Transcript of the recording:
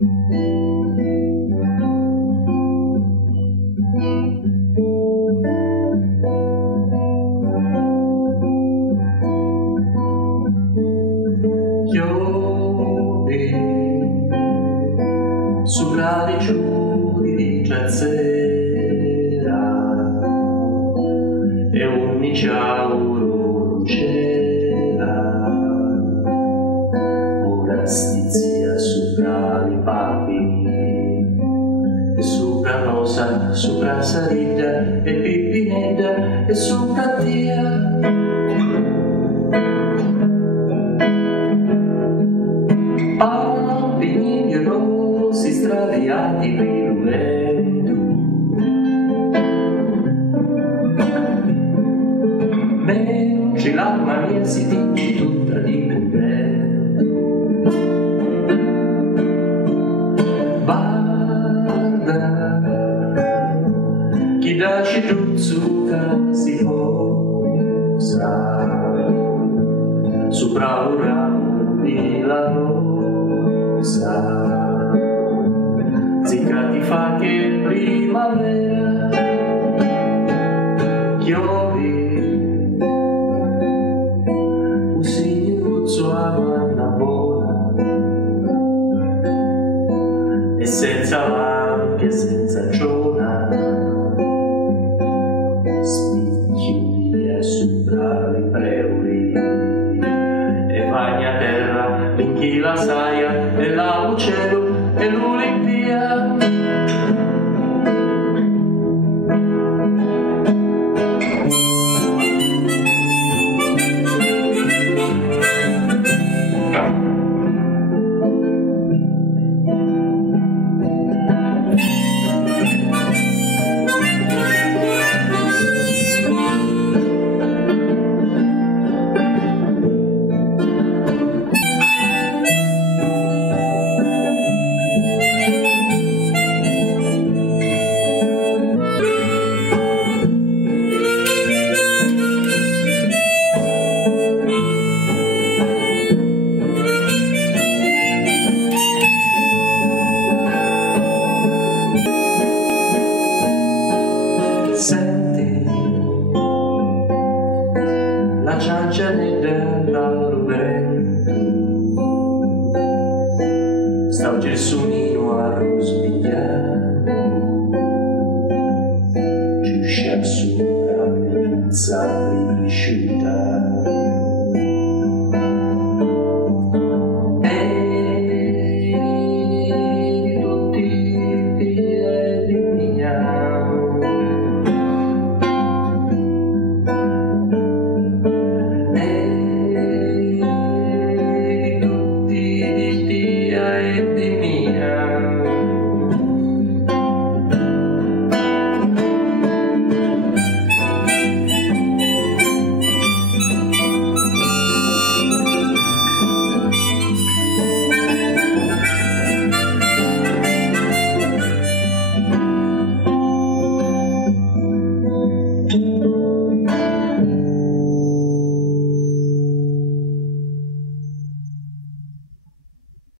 Su gradiccioli di giazzera e un miciauro c'era, ora stizia sopra i papi e sopra Rosa, sopra Sarita e Pippinetta e sopra Tia. Si stradiati per il vento, mentre l'alma mia si tinge tutta di contento. Guarda, chi da Cituzzuca si posa sopra un ramo di la rosa. Zicca ti fa che primavera chiodi un signuzzo a manna buona e senza lampi e senza ciona spicchioli e sopra i preuli e bagni a terra finché la saia e l'uccello e l'Olimpia. Senti la ciancia dal vento, sta il gelsomino a rospigliare, ci uscì a sopra la pizza cresciuta.